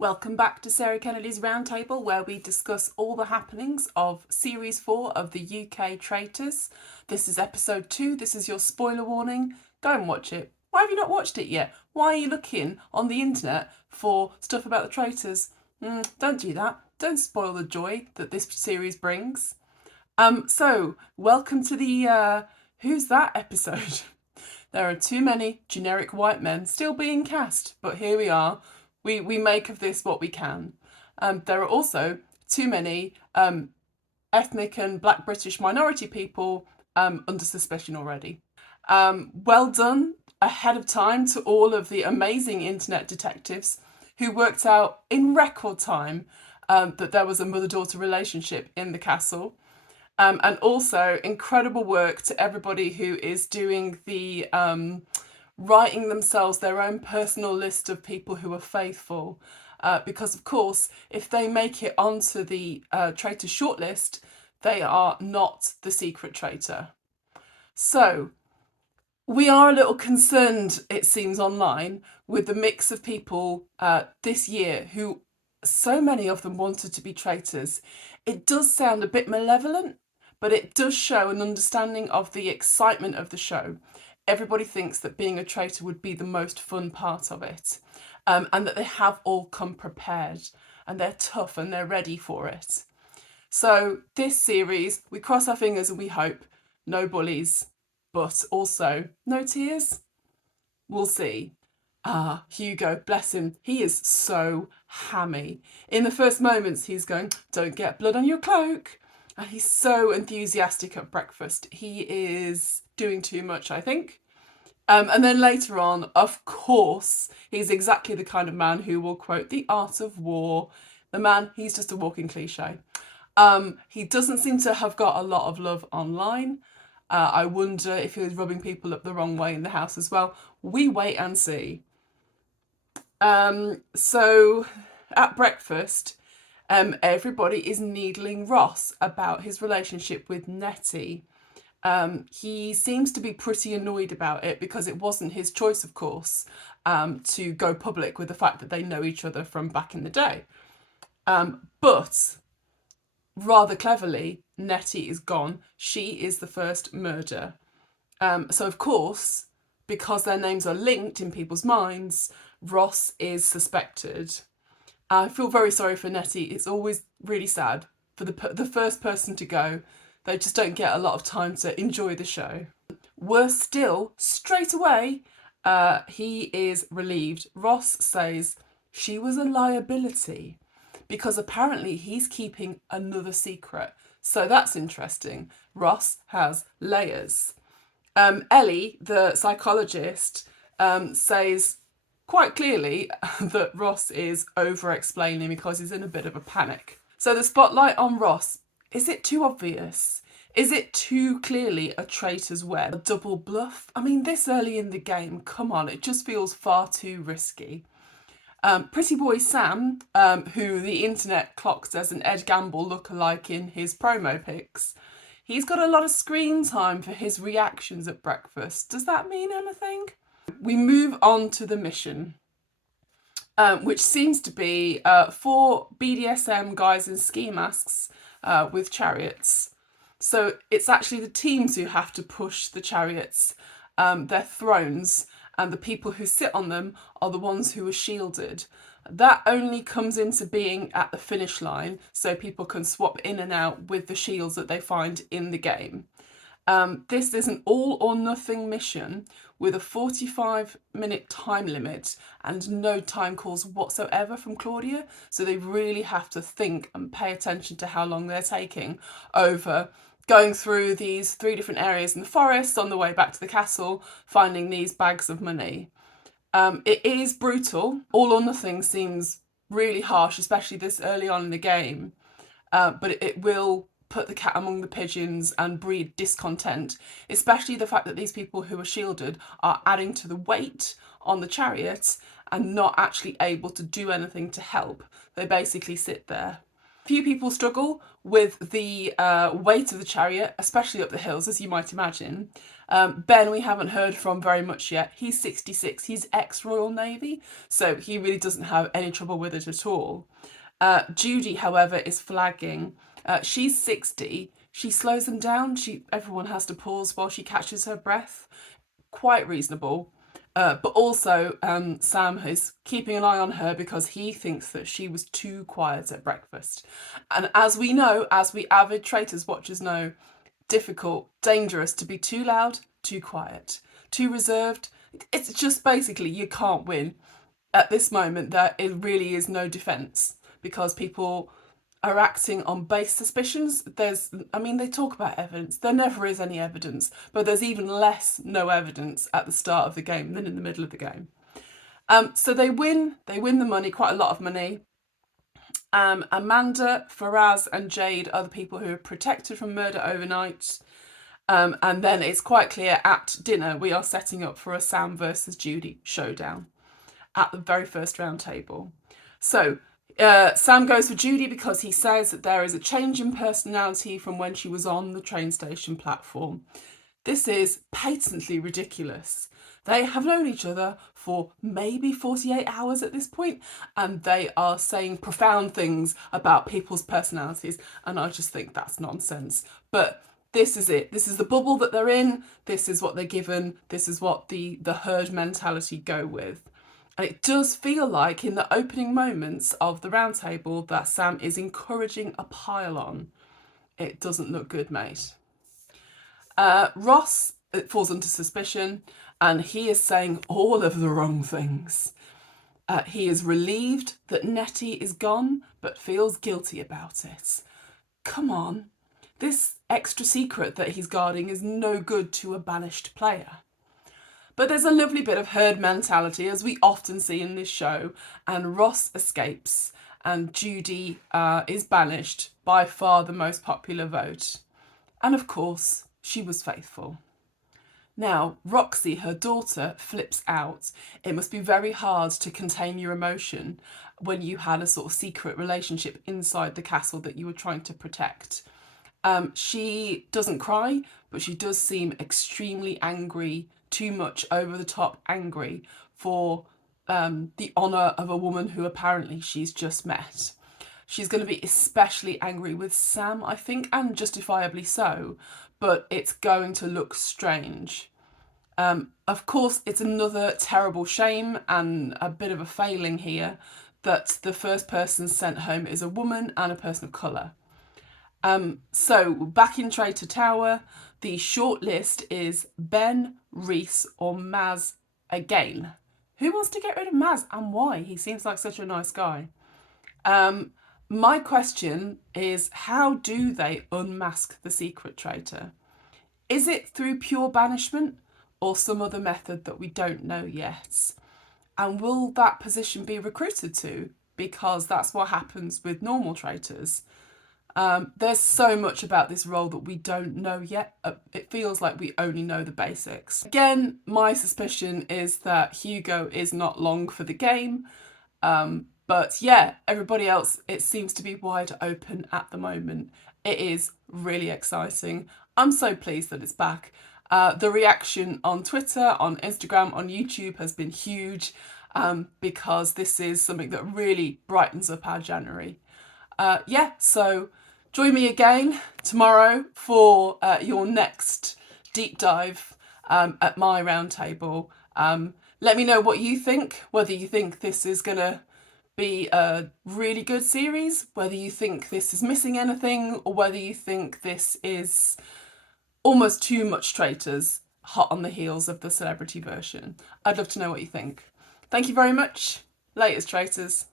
Welcome back to Sarah Kennedy's Roundtable, where we discuss all the happenings of Series 4 of the UK Traitors. This is episode 2. This is your spoiler warning. Go and watch it. Why have you not watched it yet? Why are you looking on the internet for stuff about the Traitors? Don't do that. Don't spoil the joy that this series brings. So, welcome to the Who's That episode. There are too many generic white men still being cast, but here we are. We make of this what we can. There are also too many ethnic and black British minority people under suspicion already. Well done ahead of time to all of the amazing internet detectives who worked out in record time that there was a mother-daughter relationship in the castle. And also incredible work to everybody who is doing the writing themselves their own personal list of people who are faithful. Because, of course, if they make it onto the traitor shortlist, they are not the secret traitor. So, we are a little concerned, it seems, online with the mix of people this year who so many of them wanted to be traitors. It does sound a bit malevolent, but it does show an understanding of the excitement of the show. Everybody thinks that being a traitor would be the most fun part of it, and that they have all come prepared and they're tough and they're ready for it. So this series, we cross our fingers and we hope no bullies, but also no tears. We'll see. Hugo, bless him, he is so hammy. In the first moments, he's going, "Don't get blood on your cloak." And he's so enthusiastic at breakfast. He is doing too much, I think. And then later on, of course, he's exactly the kind of man who will quote The Art of War. The man, he's just a walking cliche. He doesn't seem to have got a lot of love online. I wonder if he was rubbing people up the wrong way in the house as well. We wait and see. So at breakfast, everybody is needling Ross about his relationship with Nettie. He seems to be pretty annoyed about it because it wasn't his choice, of course, to go public with the fact that they know each other from back in the day. But rather cleverly, Nettie is gone. She is the first murder. So, of course, because their names are linked in people's minds, Ross is suspected. I feel very sorry for Nettie. It's always really sad for the first person to go. They just don't get a lot of time to enjoy the show. Worse still, straight away, he is relieved. Ross says she was a liability because apparently he's keeping another secret. So that's interesting. Ross has layers. Ellie, the psychologist, says quite clearly that Ross is over-explaining because he's in a bit of a panic. So the spotlight on Ross, is it too obvious? Is it too clearly a traitor's web? A double bluff? I mean, this early in the game, come on, it just feels far too risky. Pretty boy Sam, who the internet clocks as an Ed Gamble lookalike in his promo pics, he's got a lot of screen time for his reactions at breakfast. Does that mean anything? We move on to the mission, which seems to be 4 BDSM guys in ski masks with chariots. So it's actually the teams who have to push the chariots. They're thrones, and the people who sit on them are the ones who are shielded. That only comes into being at the finish line, so people can swap in and out with the shields that they find in the game. This is an all or nothing mission with a 45-minute time limit and no time calls whatsoever from Claudia. So they really have to think and pay attention to how long they're taking over going through these 3 different areas in the forest on the way back to the castle, finding these bags of money. It is brutal. All or nothing seems really harsh, especially this early on in the game. But it will put the cat among the pigeons and breed discontent, especially the fact that these people who are shielded are adding to the weight on the chariots and not actually able to do anything to help. They basically sit there. Few people struggle with the weight of the chariot, especially up the hills, as you might imagine. Ben, we haven't heard from very much yet. He's 66. He's ex-Royal Navy, so he really doesn't have any trouble with it at all. Judy, however, is flagging. She's 60. She slows them down. Everyone has to pause while she catches her breath. Quite reasonable. But also, Sam is keeping an eye on her because he thinks that she was too quiet at breakfast. And as we know, as we avid Traitors watchers know, difficult, dangerous to be too loud, too quiet, too reserved. It's just basically you can't win. At this moment, there it really is no defence because people are acting on base suspicions. They talk about evidence. There never is any evidence, but there's even less no evidence at the start of the game than in the middle of the game. So they win. They win the money, quite a lot of money. Amanda, Faraz, and Jade are the people who are protected from murder overnight. And then it's quite clear at dinner we are setting up for a Sam versus Judy showdown at the very first round table. So Sam goes for Judy because he says that there is a change in personality from when she was on the train station platform. This is patently ridiculous. They have known each other for maybe 48 hours at this point, and they are saying profound things about people's personalities, and I just think that's nonsense. But this is it. This is the bubble that they're in. This is what they're given. This is what the herd mentality go with. And it does feel like in the opening moments of the round table that Sam is encouraging a pile on. It doesn't look good, mate. Ross falls under suspicion and he is saying all of the wrong things. He is relieved that Nettie is gone but feels guilty about it. Come on. This extra secret that he's guarding is no good to a banished player. But there's a lovely bit of herd mentality, as we often see in this show, and Ross escapes, and Judy is banished, by far the most popular vote. And of course, she was faithful. Now, Roxy, her daughter, flips out. It must be very hard to contain your emotion when you had a sort of secret relationship inside the castle that you were trying to protect. She doesn't cry, but she does seem extremely angry, too much over the top angry for the honour of a woman who apparently she's just met. She's going to be especially angry with Sam, I think, and justifiably so, but it's going to look strange. Of course, it's another terrible shame and a bit of a failing here that the first person sent home is a woman and a person of colour. So back in Traitor Tower, the short list is Ben, Reese, or Maz again. Who wants to get rid of Maz and why? He seems like such a nice guy. My question is, how do they unmask the secret traitor? Is it through pure banishment or some other method that we don't know yet? And will that position be recruited to? Because that's what happens with normal traitors. There's so much about this role that we don't know yet. It feels like we only know the basics. Again, my suspicion is that Hugo is not long for the game. But yeah, everybody else, it seems to be wide open at the moment. It is really exciting. I'm so pleased that it's back. The reaction on Twitter, on Instagram, on YouTube has been huge because this is something that really brightens up our January. So join me again tomorrow for your next deep dive at my roundtable. Let me know what you think, whether you think this is going to be a really good series, whether you think this is missing anything, or whether you think this is almost too much Traitors, hot on the heels of the celebrity version. I'd love to know what you think. Thank you very much. Latest, Traitors.